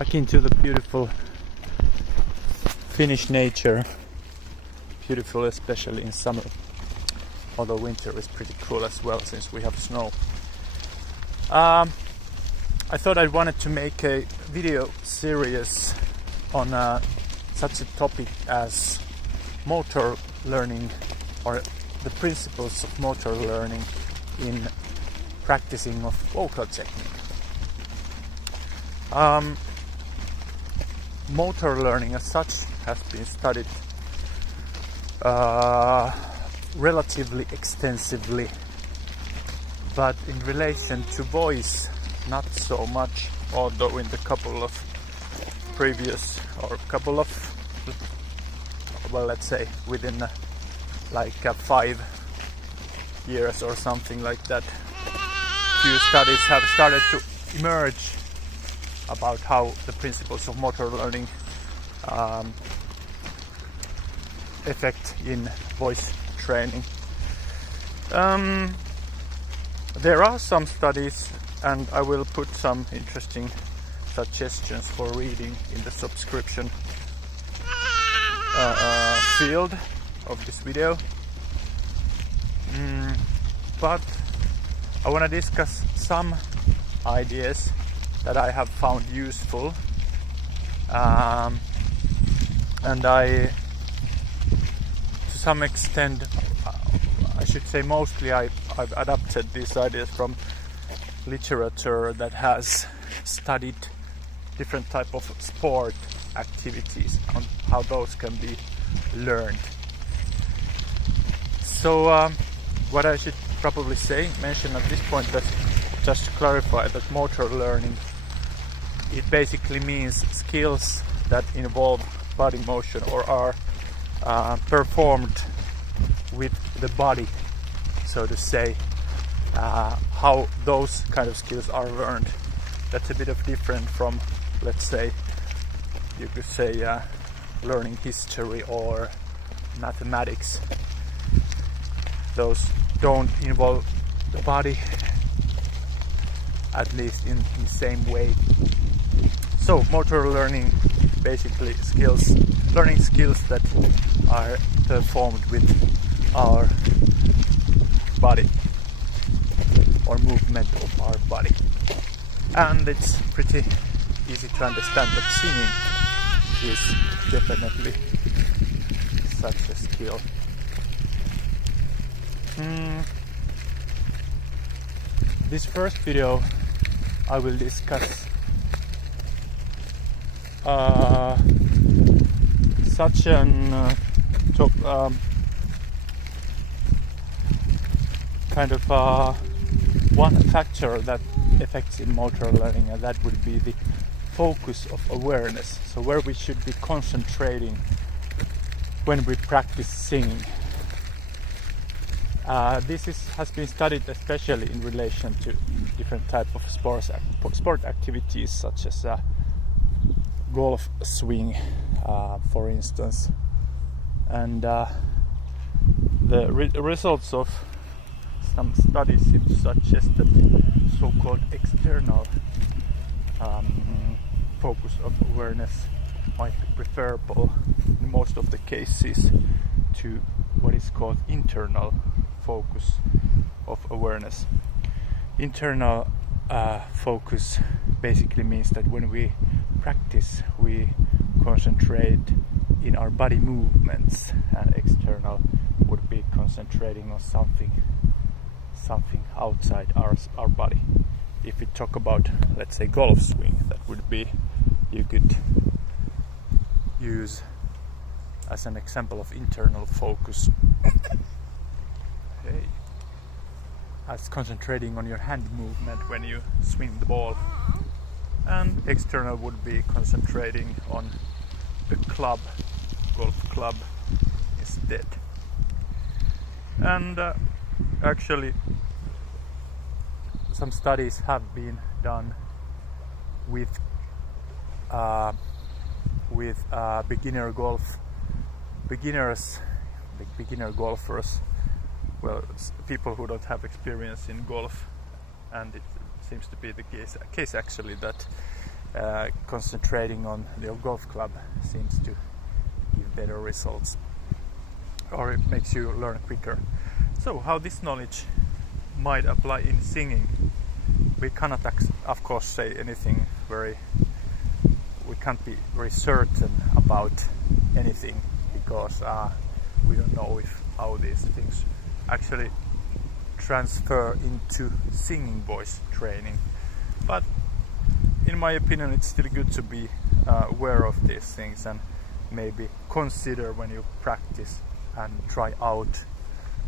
back into the beautiful Finnish nature. Beautiful, especially in summer, although winter is pretty cool as well since we have snow. I thought I wanted to make a video series on such a topic as motor learning, or the principles of motor learning in practicing of vocal technique. Motor learning as such has been studied relatively extensively, but in relation to voice not so much, although in the couple of let's say within 5 years or something like that, few studies have started to emerge about how the principles of motor learning effect in voice training. There are some studies, and I will put some interesting suggestions for reading in the subscription field of this video. But I want to discuss some ideas that I have found useful, and I, to some extent, I should say mostly, I've adapted these ideas from literature that has studied different type of sport activities and how those can be learned. So what I should probably mention at this point, that just to clarify that motor learning, it basically means skills that involve body motion or are performed with the body, so to say. How those kind of skills are learned, that's a bit of different from, let's say, you could say learning history or mathematics. Those don't involve the body, at least in the same way. So motor learning, basically learning skills that are performed with our body or movement of our body. And it's pretty easy to understand that singing is definitely such a skill. This first video I will discuss such an kind of one factor that affects in motor learning, and that would be the focus of awareness. So where we should be concentrating when we practice singing. This has been studied especially in relation to different type of sport activities, such as golf swing, for instance. And the results of some studies seem to suggest that so-called external focus of awareness might be preferable in most of the cases to what is called internal focus of awareness. Internal focus basically means that when we practice, we concentrate in our body movements, and external would be concentrating on something outside our body. If we talk about, let's say, golf swing, that would be, you could use as an example of internal focus as concentrating on your hand movement when you swing the ball, and external would be concentrating on the golf club instead. And actually some studies have been done with beginner golfers, well, people who don't have experience in golf, and it seems to be the case actually that concentrating on the golf club seems to give better results, or it makes you learn quicker. So how this knowledge might apply in singing, we cannot of course say anything we can't be very certain about anything, because we don't know how these things actually transfer into singing voice training. But in my opinion, it's still good to be aware of these things and maybe consider when you practice and try out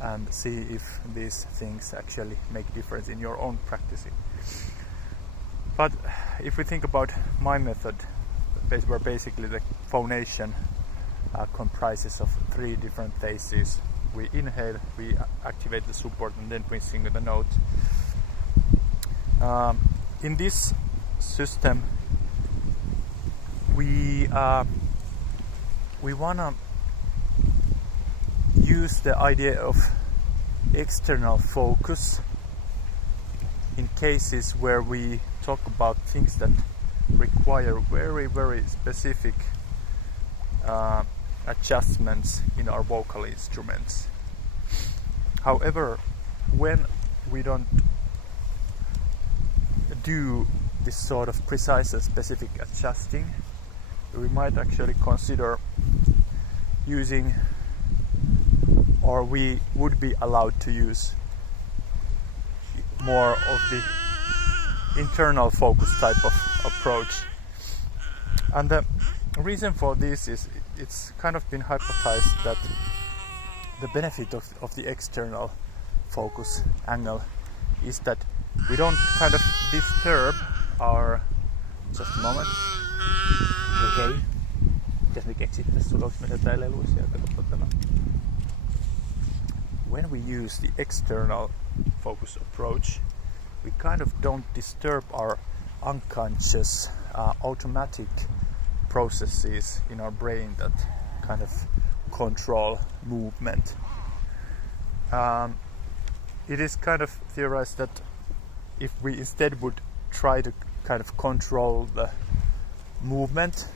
and see if these things actually make difference in your own practicing. But if we think about my method, where basically the phonation comprises of 3 different phases. We inhale, we activate the support, and then we sing the note. In this system, we wanna use the idea of external focus in cases where we talk about things that require very, very specific adjustments in our vocal instruments. However, when we don't do this sort of precise and specific adjusting, we might actually consider using, or we would be allowed to use, more of the internal focus type of approach. And the reason for this is it's kind of been hypothesized that the benefit of the external focus angle is that we don't kind of disturb our... Just a moment. Okay. Pitäis me keksiä tässä suloksi, mitä tää leluisia. Katsoppa tämä. When we use the external focus approach, we kind of don't disturb our unconscious automatic processes in our brain that kind of control movement. It is kind of theorized that if we instead would try to kind of control the movement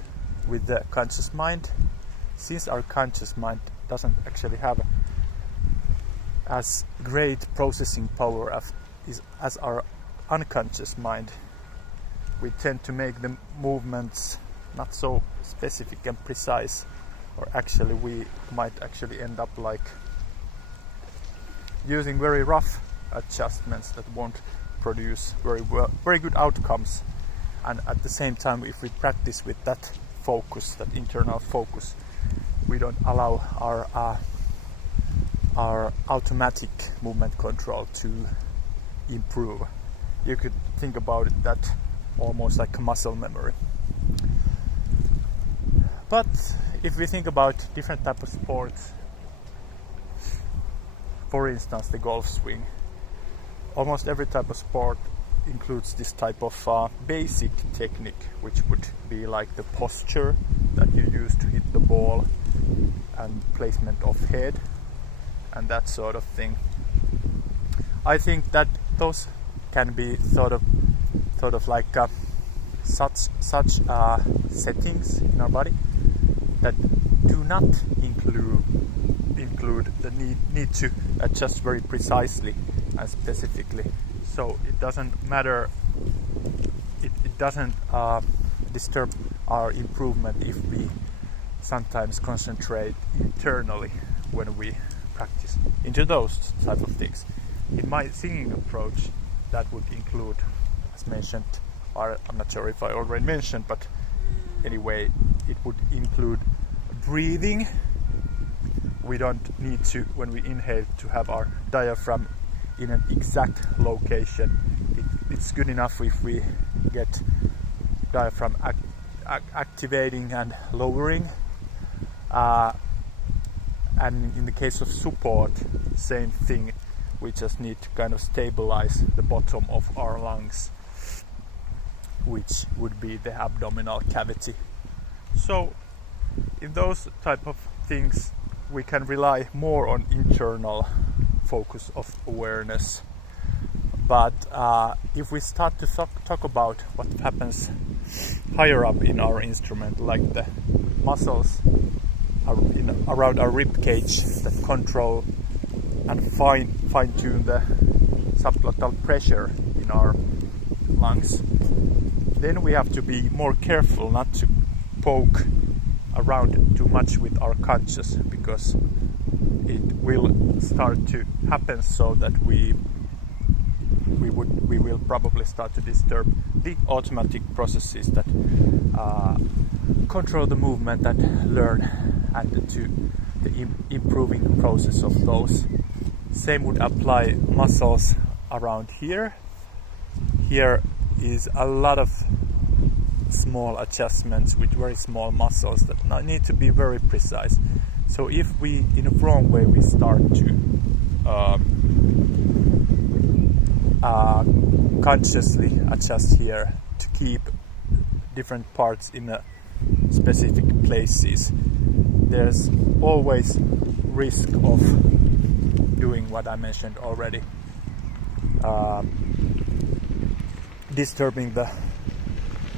with the conscious mind, since our conscious mind doesn't actually have as great processing power as our unconscious mind, we tend to make the movements not so specific and precise, or actually we might actually end up like using very rough adjustments that won't produce very good outcomes. And at the same time, if we practice with that focus, that internal focus, we don't allow our automatic movement control to improve. You could think about it that almost like a muscle memory. But if we think about different types of sports, for instance the golf swing, almost every type of sport includes this type of basic technique, which would be like the posture that you use to hit the ball and placement of head and that sort of thing. I think that those can be sort of like such settings in our body that do not include the need to adjust very precisely and specifically. So it doesn't matter. It doesn't disturb our improvement if we sometimes concentrate internally when we practice into those type of things. In my singing approach, that would include, as mentioned, or I'm not sure if I already mentioned, but anyway, it would include breathing. We don't need to, when we inhale, to have our diaphragm in an exact location. It's good enough if we get diaphragm activating and lowering. And in the case of support, same thing. We just need to kind of stabilize the bottom of our lungs, which would be the abdominal cavity. So in those type of things, we can rely more on internal focus of awareness. But if we start to talk about what happens higher up in our instrument, like the muscles around our rib cage that control and fine-tune the subglottal pressure in our lungs. Then we have to be more careful not to poke around too much with our conscious, because it will start to happen so that we will probably start to disturb the automatic processes that control the movement and learn, and to the improving process of those. Same would apply muscles around here. Here is a lot of small adjustments with very small muscles that need to be very precise. So if we, in a wrong way, we start to consciously adjust here to keep different parts in specific places, there's always risk of doing what I mentioned already, disturbing the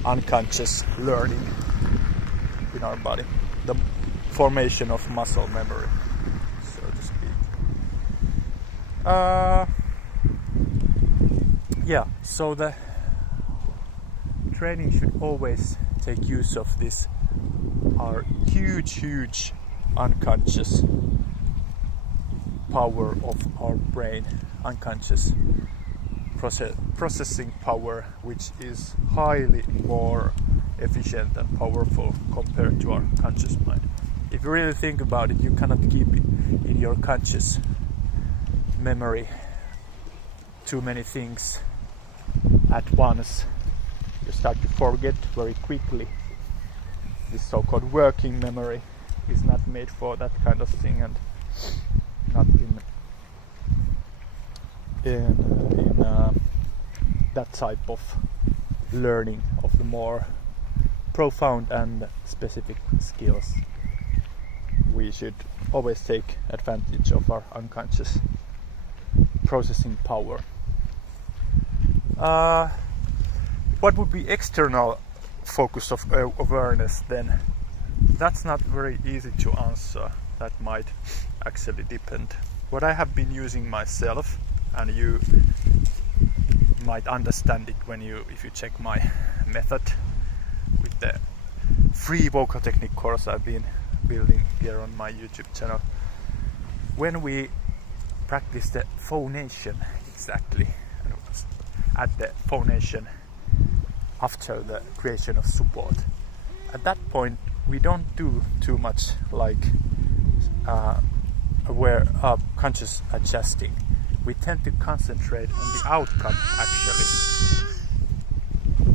unconscious learning in our body, the formation of muscle memory, so to speak. So the training should always take use of this, our huge unconscious power of our brain, unconscious processing power, which is highly more efficient and powerful compared to our conscious mind. If you really think about it, you cannot keep in your conscious memory too many things at once. You start to forget very quickly. This so-called working memory is not made for that kind of thing, and not in that type of learning of the more profound and specific skills. We should always take advantage of our unconscious processing power. What would be external focus of awareness then? That's not very easy to answer. That might actually depend. What I have been using myself, and you might understand it if you check my method with the free vocal technique course I've been building here on my YouTube channel. When we practice the phonation, exactly, at the phonation after the creation of support, at that point we don't do too much like conscious adjusting. We tend to concentrate on the outcome. Actually,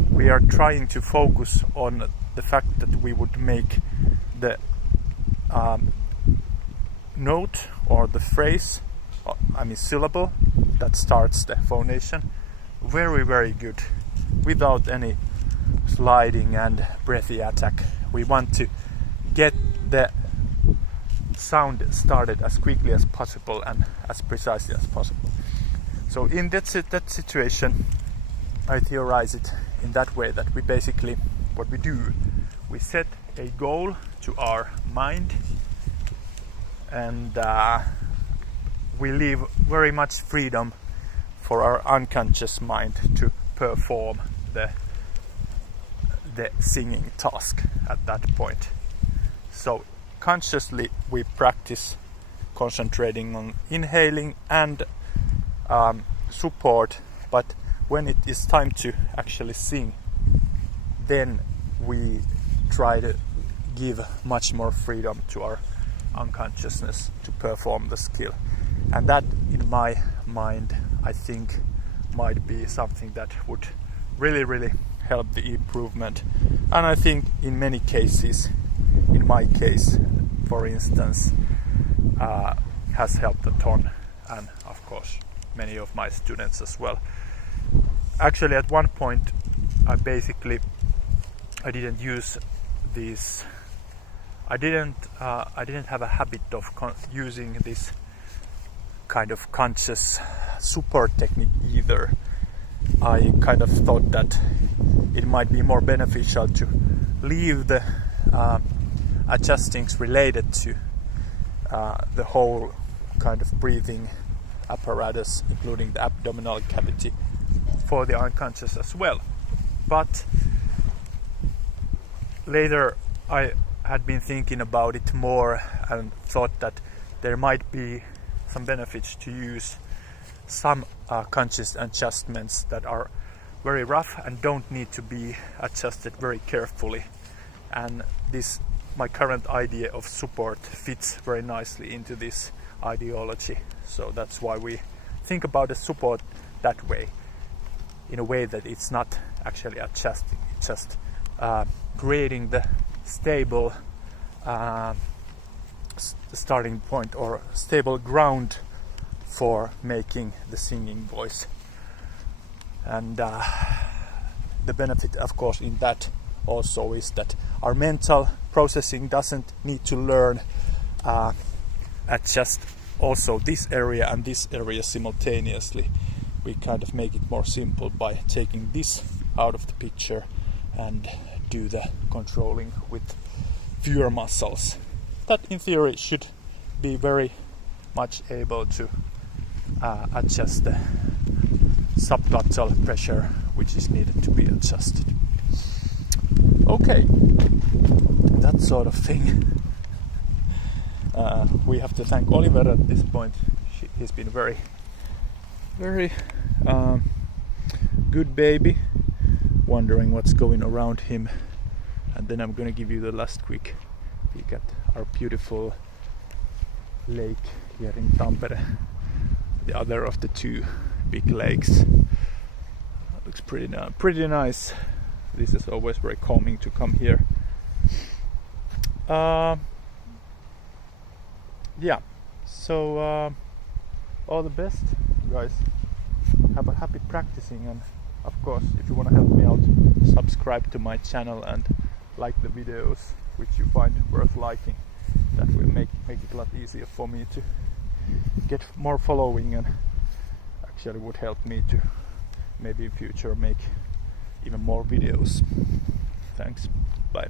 we are trying to focus on the fact that we would make the note or the phrase, syllable that starts the phonation very good, without any sliding and breathy attack. We want to get the sound started as quickly as possible and as precisely as possible. So in that situation, I theorize it in that way that we basically, what we do, we set a goal to our mind, and we leave very much freedom for our unconscious mind to perform the singing task at that point. So consciously we practice concentrating on inhaling and support, but when it is time to actually sing, then we try to give much more freedom to our unconsciousness to perform the skill. And that, in my mind, I think might be something that would really help the improvement. And I think in many cases, in my case for instance, has helped a ton, and of course many of my students as well. Actually at one point I didn't use these, I didn't have a habit of using this kind of conscious support technique either. I kind of thought that it might be more beneficial to leave the adjustings related to the whole kind of breathing apparatus, including the abdominal cavity, for the unconscious as well. But later I had been thinking about it more and thought that there might be some benefits to use some conscious adjustments that are very rough and don't need to be adjusted very carefully. And this, my current idea of support, fits very nicely into this ideology. So that's why we think about the support that way, in a way that it's not actually adjusting, it's just creating the stable starting point or stable ground for making the singing voice. And the benefit, of course, in that also is that our mental processing doesn't need to learn adjust also this area and this area simultaneously. We kind of make it more simple by taking this out of the picture and do the controlling with fewer muscles. That in theory should be very much able to adjust the subglottal pressure which is needed to be adjusted. Okay, that sort of thing. We have to thank Oliver at this point. He's been very good baby, wondering what's going around him. And then I'm gonna give you the last quick peek at our beautiful lake here in Tampere, the other of the two big lakes. Looks pretty nice. This is always very calming to come here. Yeah, so all the best, guys. Have a happy practicing, and of course, if you want to help me out, subscribe to my channel and like the videos which you find worth liking. That will make it a lot easier for me to get more following, and actually would help me to maybe in future make even more videos. Thanks. Bye.